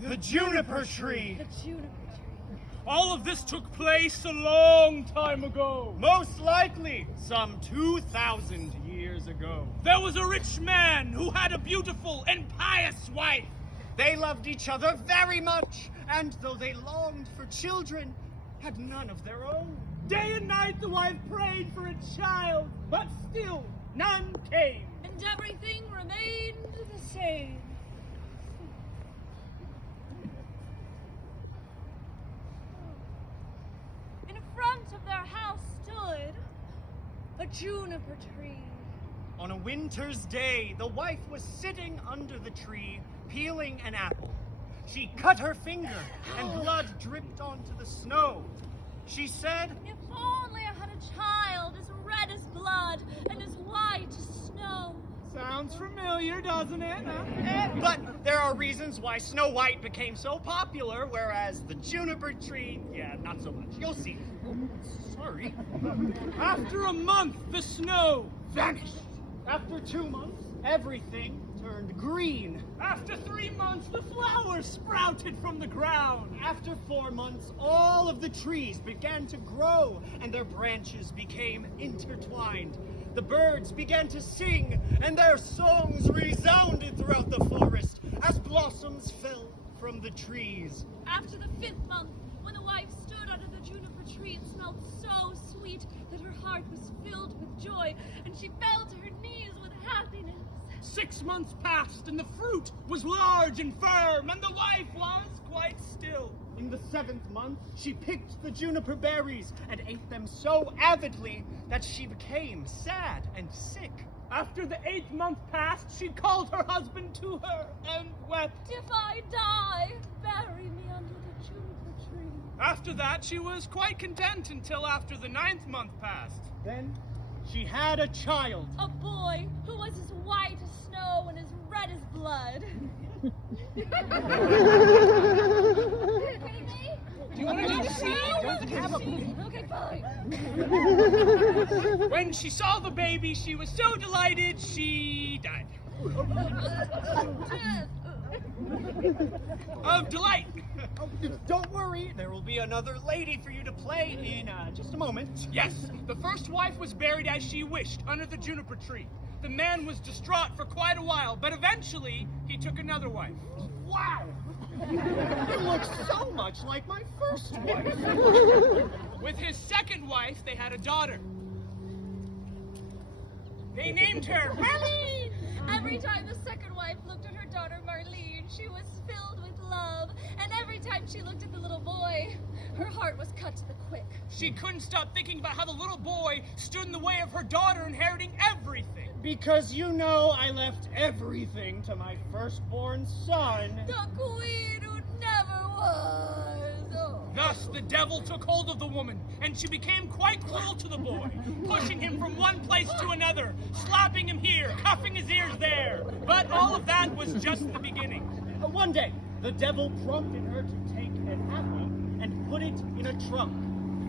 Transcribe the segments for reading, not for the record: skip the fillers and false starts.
The juniper tree. The juniper tree. All of this took place a long time ago. Most likely, some 2,000 years ago. There was a rich man who had a beautiful and pious wife. They loved each other very much, and though they longed for children, had none of their own. Day and night the wife prayed for a child, but still none came. And everything remained the same. In front of their house stood a juniper tree. On a winter's day, the wife was sitting under the tree, peeling an apple. She cut her finger, and blood dripped onto the snow. She said, If only I had a child as red as blood and as white as snow. Sounds familiar, doesn't it? But there are reasons why Snow White became so popular, whereas the juniper tree, yeah, not so much. You'll see. Sorry. After a month, the snow vanished. After 2 months, everything turned green. After 3 months, the flowers sprouted from the ground. After 4 months, all of the trees began to grow, and their branches became intertwined. The birds began to sing, and their songs resounded throughout the forest as blossoms fell from the trees. After the 5th month, when the wife stood under the juniper tree, it smelled so sweet that her heart was filled with joy, and she fell to her knees with happiness. 6 months passed, and the fruit was large and firm, and the wife was quite still. In the 7th month, she picked the juniper berries and ate them so avidly that she became sad and sick. After the 8th month passed, she called her husband to her and wept. If I die, bury me under the juniper tree. After that, she was quite content until after the 9th month passed. Then she had a child. A boy who was as white as snow and as red as blood. Do you want to go see? Okay, fine. When she saw the baby, she was so delighted, she died. Of delight. Oh, don't worry, there will be another lady for you to play in just a moment. Yes, the first wife was buried as she wished, under the juniper tree. The man was distraught for quite a while, but eventually he took another wife. Wow! You look so much like my first wife. With his second wife, they had a daughter. They named her Marlene! Every time the second wife looked at her daughter Marlene, she was filled with love. And every time she looked at the little boy, her heart was cut to the quick. She couldn't stop thinking about how the little boy stood in the way of her daughter inheriting everything. Because you know I left everything to my firstborn son. The queen who never was. Oh. Thus the devil took hold of the woman, and she became quite cruel to the boy, pushing him from one place to another, slapping him here, cuffing his ears there. But all of that was just the beginning. One day, the devil prompted her to take an apple and put it in a trunk.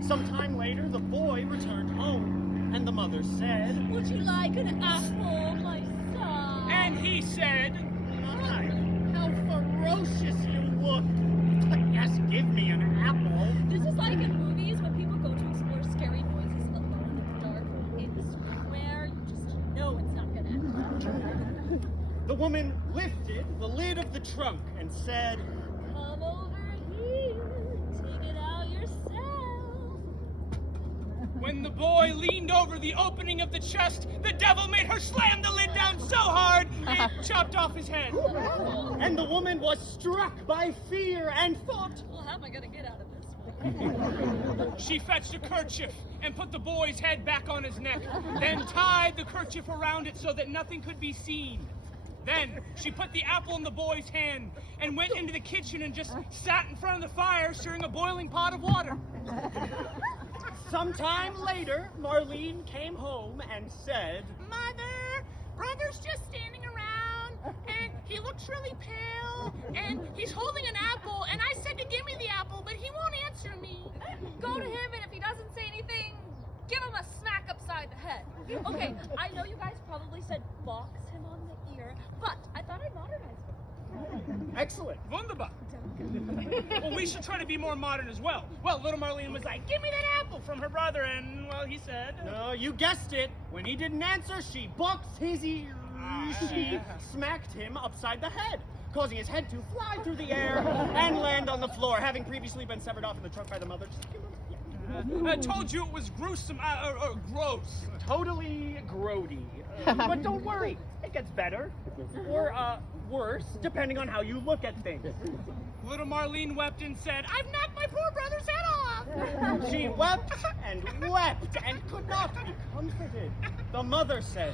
Sometime later, the boy returned home, and the mother said, Would you like an apple, my son? And he said, My, how ferocious you look. But yes, give me an apple. This is like in movies when people go to explore scary noises alone in the dark in the street where you just know it's not gonna happen. The woman lifted the lid of the trunk and said, Come over here, take it out yourself. when the boy leaned over the opening of the chest, the devil made her slam the lid down so hard, it chopped off his head. and the woman was struck by fear and thought, Well, how am I gonna get out of this one? She fetched a kerchief and put the boy's head back on his neck, then tied the kerchief around it so that nothing could be seen. Then she put the apple in the boy's hand and went into the kitchen and just sat in front of the fire stirring a boiling pot of water. Sometime later, Marlene came home and said, Mother, brother's just standing around, and he looks really pale, and he's holding an apple, and I said to give me the apple, but he won't answer me. Go to him, and if he doesn't say anything, give him a smack upside the head. Okay, I know you guys probably said box him on the ear, but I thought I'd modernize it. Excellent. Wunderbar. Well, we should try to be more modern as well. Well, little Marlene was like, give me that apple from her brother, and, well, he said... No, you guessed it. When he didn't answer, she boxed his ears. She smacked him upside the head, causing his head to fly through the air and land on the floor, having previously been severed off in the trunk by the mother. I told you it was gruesome, gross. Totally grody. But don't worry, it gets better. Or, worse, depending on how you look at things. Little Marlene wept and said, I've knocked my poor brother's head off. She wept and could not be comforted. The mother said,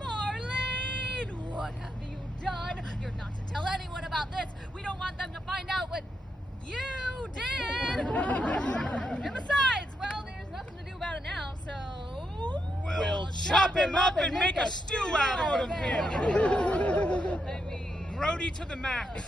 Marlene, what have you done? You're not to tell anyone about this. We don't want them to find out what you did. And besides, well, there's nothing to do about it now, so... We'll chop him up and make a stew out of him. I mean... Grody to the max.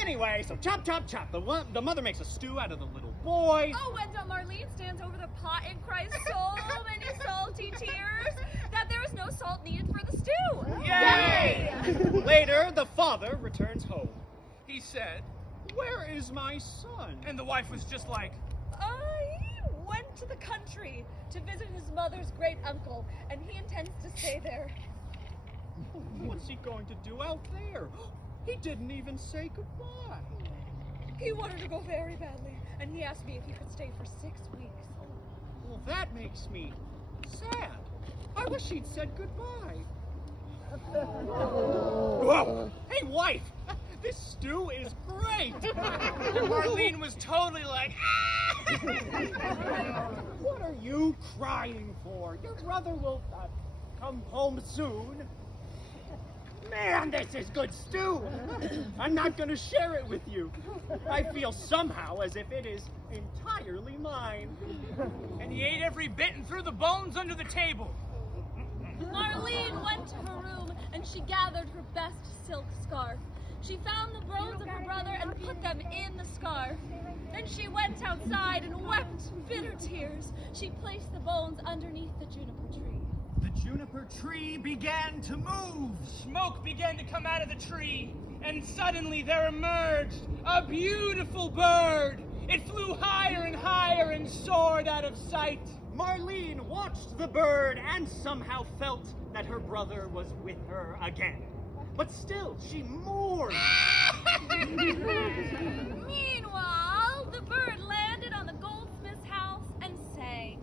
Anyway, so chop, chop, chop. The mother makes a stew out of the little boy. Oh, and Marlene stands over the pot and cries so many salty tears that there is no salt needed for the stew. Yay! Later, the father returns home. He said, Where is my son? and the wife was just like, I went to the country to visit his mother's great uncle, and he intends to stay there. What's he going to do out there? He didn't even say goodbye. He wanted to go very badly, and he asked me if he could stay for 6 weeks. Well, that makes me sad. I wish he'd said goodbye. Whoa! Hey, wife! This stew is great! Marlene was totally like, What are you crying for? Your brother will come home soon. Man, this is good stew. I'm not going to share it with you. I feel somehow as if it is entirely mine. and he ate every bit and threw the bones under the table. Marlene went to her room, and she gathered her best silk scarf. She found the bones of her brother and put them in the scarf. Then she went outside and wept bitter tears. She placed the bones underneath the juniper tree. The juniper tree began to move. Smoke began to come out of the tree, and suddenly there emerged a beautiful bird. It flew higher and higher and soared out of sight. Marlene watched the bird and somehow felt that her brother was with her again. But still, she mourned. Meanwhile, the bird landed on the goldsmith's house and sang.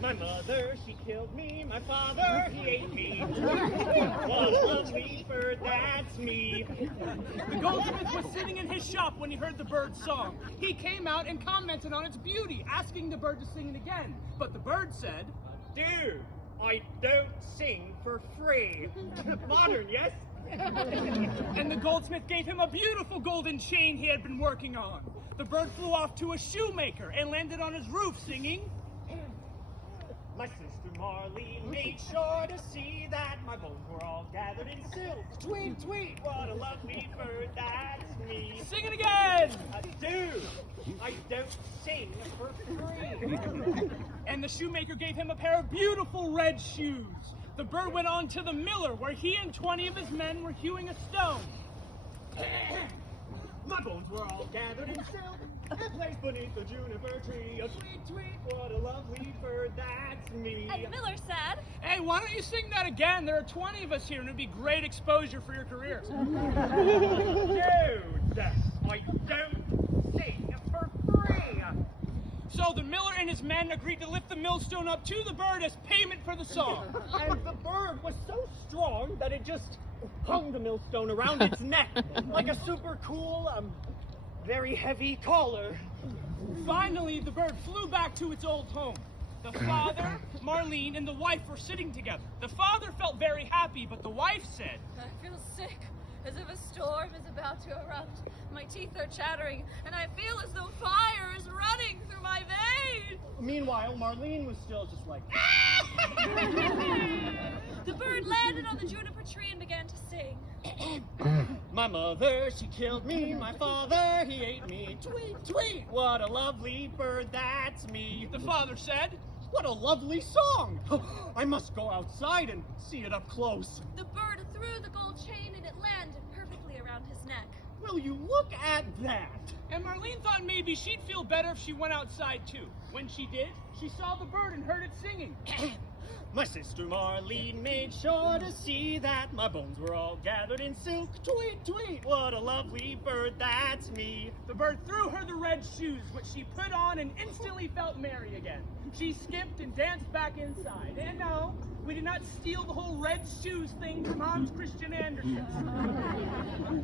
My mother, she killed me. My father, he ate me. What a lovely bird, that's me. The goldsmith was sitting in his shop when he heard the bird's song. He came out and commented on its beauty, asking the bird to sing it again. But the bird said, Dude, I don't sing for free. Modern, yes? and the goldsmith gave him a beautiful golden chain he had been working on. The bird flew off to a shoemaker and landed on his roof singing, My sister Marlene made sure to see that my bones were all gathered in silk. Tweet, tweet, what a lovely bird, that's me. sing it again! Dude, I don't sing for free. And the shoemaker gave him a pair of beautiful red shoes. The bird went on to the miller, where he and 20 of his men were hewing a stone. My bones were all gathered in silk and placed beneath the juniper tree. A tweet, tweet, what a lovely bird, that's me. And Miller said, Hey, why don't you sing that again? There are 20 of us here, and it'd be great exposure for your careers. Dude, I don't sing for free. So the miller and his men agreed to lift the millstone up to the bird as payment for the song. And the bird was so strong that it just hung the millstone around its neck like a super cool, very heavy collar. Finally, the bird flew back to its old home. The father, Marlene, and the wife were sitting together. The father felt very happy, but the wife said, I feel sick, as if a storm is about to erupt. My teeth are chattering, and I feel as though fire is running through my veins. Meanwhile, Marlene was still just like... The bird landed on the juniper tree and began to sing. My mother, she killed me. My father, he ate me. Tweet, tweet, what a lovely bird, that's me. the father said, What a lovely song. I must go outside and see it up close. The bird threw the gold chain and it landed perfectly around his neck. Will you look at that? And Marlene thought maybe she'd feel better if she went outside too. When she did, she saw the bird and heard it singing. My sister Marlene made sure to see that my bones were all gathered in silk. Tweet, tweet, what a lovely bird, that's me. The bird threw her the red shoes, which she put on and instantly felt merry again. She skipped and danced back inside. And no, we did not steal the whole red shoes thing from Hans Christian Andersen.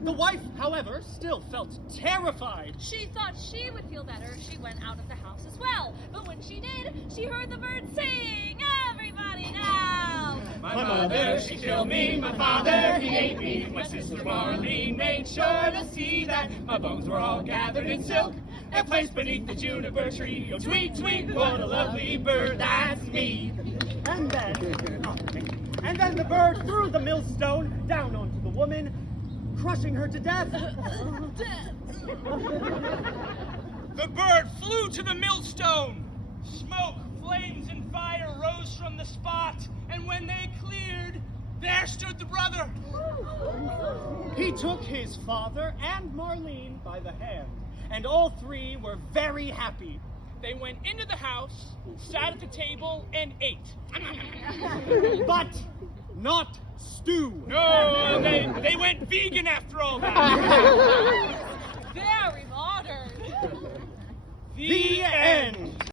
The wife, however, still felt terrified. She thought she would feel better if she went out of the house as well. But when she did, she heard the bird sing. Everybody now! My mother, she killed me. My father, he ate me. My sister Marlene made sure to see that my bones were all gathered in silk and placed beneath the juniper tree. Oh, tweet, tweet, what a lovely bird, that's me. And then the bird threw the millstone down onto the woman, crushing her to death. The bird flew to the millstone. Smoke, flames, and fire rose from the spot, and when they cleared, there stood the brother. He took his father and Marlene by the hand, and all three were very happy. They went into the house, sat at the table, and ate. But not stew. No, they went vegan after all that. Very modern. The end.